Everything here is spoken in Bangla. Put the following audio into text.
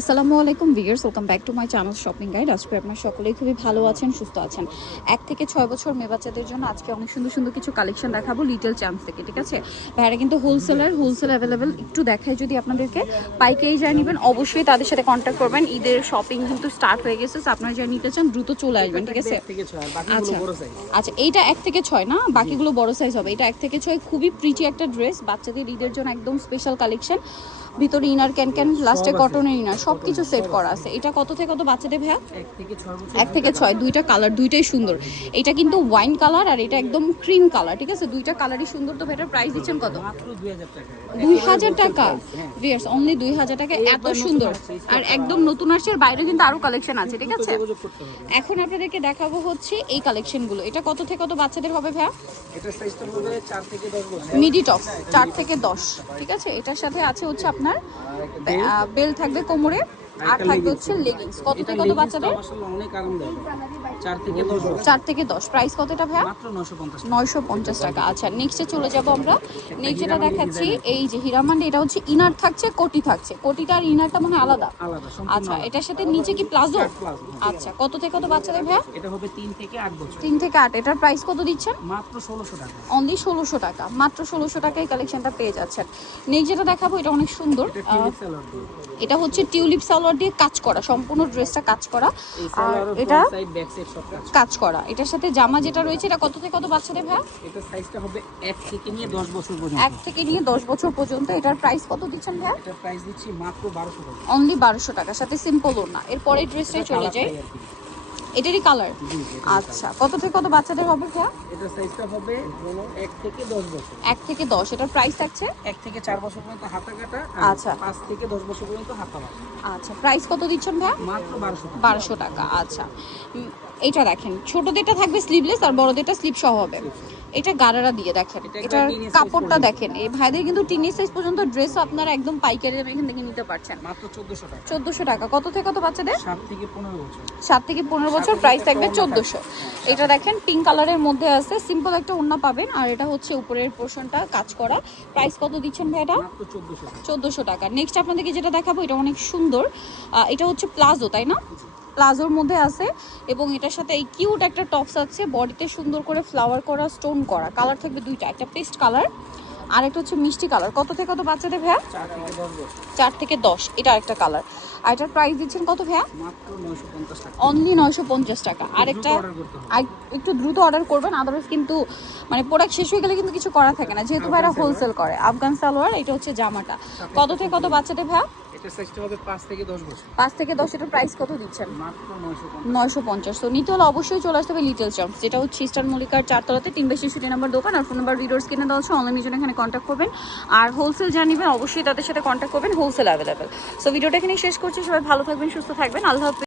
আসসালামু আলাইকুম viewers, welcome back to my channel shopping guide. আজকে আপনারা সকলেই খুবই ভালো আছেন, সুস্থ আছেন। 1 থেকে 6 বছর মেয়ে বাচ্চাদের জন্য আজকে অনেক সুন্দর সুন্দর কিছু কালেকশন দেখাবো লিটল চ্যাম্পস থেকে, ঠিক আছে? ভাইরা কিন্তু হোলসেল অ্যাভেলেবেল। একটু দেখাই যদি আপনাদেরকে, পাইকারি যারা নেবেন অবশ্যই তাদের সাথে কন্ট্যাক্ট করবেন। ঈদের শপিং কিন্তু স্টার্ট হয়ে গেছে, so আপনারা যারা নিতে চান দ্রুত চলে আসবেন, ঠিক আছে? আচ্ছা আচ্ছা, এইটা 1 থেকে 6 না, বাকিগুলো বড় সাইজ হবে। এটা 1 থেকে 6, খুবই প্রিটি একটা ড্রেস, বাচ্চাদের ঈদের জন্য একদম স্পেশাল কালেকশন। ভিতরে ইনার ক্যান লাস্টে কটনের ইনার সবকিছু সেট করা আছে। এটা কত থেকে কত বাচ্চাদের ভাইয়া? 1 থেকে 6, দুইটা কালার, দুইটাই সুন্দর। এটা কিন্তু ওয়াইন কালার আর এটা একদম ক্রিম কালার, ঠিক আছে? দুইটা কালারই সুন্দর। তো এটার প্রাইস দিচ্ছেন কত? মাত্র 2000 টাকা। ভিউয়ার্স, অনলি 2000 টাকা। এত সুন্দর আর একদম নতুন আসছে। এর বাইরে কিন্তু আরো কালেকশন আছে, ঠিক আছে? এখন আপনাদেরকে দেখাবো হচ্ছে এই কালেকশনগুলো। এটা কত থেকে কত বাচ্চাদের হবে ভাইয়া? এটা সাইজটা হবে 4 থেকে 10 বছর। মিডি টপ 4 থেকে 10, ঠিক আছে? এটার সাথে আছে হচ্ছে আপনার বেল থাকবে কোমরে, আর থাকবে হচ্ছে লেগিংস। কত থেকে কত বাচ্চাদের? মাশাআল্লাহ অনেক আরামদায়ক। 4 থেকে 10 বছর। 4 থেকে 10। প্রাইস কত এটা ভাইয়া? মাত্র 950 টাকা। 950 টাকা। আচ্ছা, নেক্সটে চলে যাব আমরা। নেক্সট যেটা দেখাচ্ছি এই যে হীরামান্ডি, এটা হচ্ছে ইনার থাকছে, কোটি থাকছে। কোটিটা আর ইনারটা মানে আলাদা। আলাদা সম্পূর্ণ। আচ্ছা, এটার সাথে নিচে কি প্লাজো? আচ্ছা, কত থেকে কত বাচ্চাদের ভাইয়া? এটা হবে 3 থেকে 8 বছর। 3 থেকে 8। এটার প্রাইস কত দিচ্ছেন? মাত্র 1600 টাকা। অনলি 1600 টাকা। মাত্র 1600 টাকায় কালেকশনটা পেয়ে যাচ্ছেন। নেক্সট যেটা দেখাবো এটা অনেক সুন্দর। এটা টিউলিপ সালোয়ার দিয়ে। এটা হচ্ছে টিউলিপ সালোয়ার দিয়ে কাজ করা, সম্পূর্ণ ড্রেসটা কাজ করা। এই আর সালোয়ারের এটা ফ্রন্ট সাইড ব্যাক সাইড সব কাজ করা। এটার সাথে জামা যেটা রয়েছে, এটা কত থেকে কত বাচ্চাদের ভাই? এটা সাইজটা হবে 1 থেকে নিয়ে 10 বছর পর্যন্ত। 1 থেকে নিয়ে 10 বছর পর্যন্ত। এটার প্রাইস কত দিচ্ছেন ভাই? এটা প্রাইস দিচ্ছি মাত্র 1200 টাকা। অনলি 1200 টাকা, সাথে সিম্পল ওড়না। এরপরে ড্রেসটাই চলে যায়। এটারই কালার। আচ্ছা, কত থেকে কত বাচ্চাদের হবে ভাই? এটা সাইজটা হবে 1 থেকে 10 বছর। 1 থেকে 10। এটার প্রাইস থাকছে 1 থেকে 4 বছর পর্যন্ত হাতা কাটা। আচ্ছা। 5 থেকে 10 বছর পর্যন্ত হাতা বাঁধা। আচ্ছা, প্রাইস কত দিচ্ছেন ভাই? মাত্র 1200 টাকা। 1200 টাকা। আচ্ছা, এইটা দেখেন, ছোটদেরটা থাকবে স্লিভলেস আর বড়দেরটা স্লিভ সহ হবে। এটা গারারা দিয়ে দেখেন, এটার কাপড়টা দেখেন। এই ভাইদের কিন্তু টিনি সাইজ পর্যন্ত ড্রেসও আপনারা একদম পাইকারি দামে এখান থেকে নিতে পারছেন। মাত্র 1400 টাকা। 1400 টাকা। কত থেকে কত বাচ্চাদের? 7 থেকে 15 বছর। 7 থেকে 15 বছর। প্রাইস থাকবে 1400। এটা দেখেন পিঙ্ক কালারের মধ্যে আছে, সিম্পল একটা ওড়না পাবেন। আর এটা হচ্ছে উপরের পোরশনটা কাজ করা। প্রাইস কত দিচ্ছেন ভাই এটা? মাত্র 1400 টাকা। 1400 টাকা। নেক্সট আপনাদেরকে যেটা দেখাবো এটা অনেক সুন্দর। এটা হচ্ছে প্লাজো, তাই না? প্লাজোর মধ্যে আছে এবং এটার সাথে এই কিউট একটা টপস আছে, বডিতে সুন্দর করে ফ্লাওয়ার করা, স্টোন করা। কালার থাকবে দুইটা, একটা পেস্ট কালার আর একটা হচ্ছে মিষ্টি কালার। কত থেকে কত বাচ্চাদের ভাইয়া? 4 থেকে 10 বছর। 4 থেকে 10। এটা আরেকটা কালার। আর এটার প্রাইস দিচ্ছেন কত ভাইয়া? মাত্র 950 টাকা। অনলি 950 টাকা। আরেকটা একটু দ্রুত অর্ডার করবেন, আদারওয়াইজ কিন্তু মানে প্রোডাক্ট শেষ হয়ে গেলে কিন্তু কিছু করা থাকে না, যেহেতু ভাইরা হোলসেল করে। আফগান সালোয়ার, এটা হচ্ছে জামাটা। কত থেকে কত বাচ্চাদের ভাইয়া? এটা সাইজটা হবে 5 থেকে 10 বছর। 5 থেকে 10। এটার প্রাইস কত দিচ্ছেন? মাত্র 950। তো নিতে হলে অবশ্যই চলে আসতে হবে লিটল চ্যাম্পস, যেটা হচ্ছে ইস্টার্ন মল্লিকার 4 তলাতে 3/66 নম্বর দোকান। আর ফোন নাম্বার ভিডিওর স্ক্রিনে দেওয়া আছে, অনলাইনের জন্য এখানে কন্ট্যাক্ট করবেন। আর হোলসেল জানিবেন অবশ্যই তাদের সাথে কন্ট্যাক্ট করবেন, হোলসেল অ্যাভেলেবেল। সো ভিডিওটা এখানে শেষ করছি। সবাই ভালো থাকবেন, সুস্থ থাকবেন। আল্লাহ হাফেজ।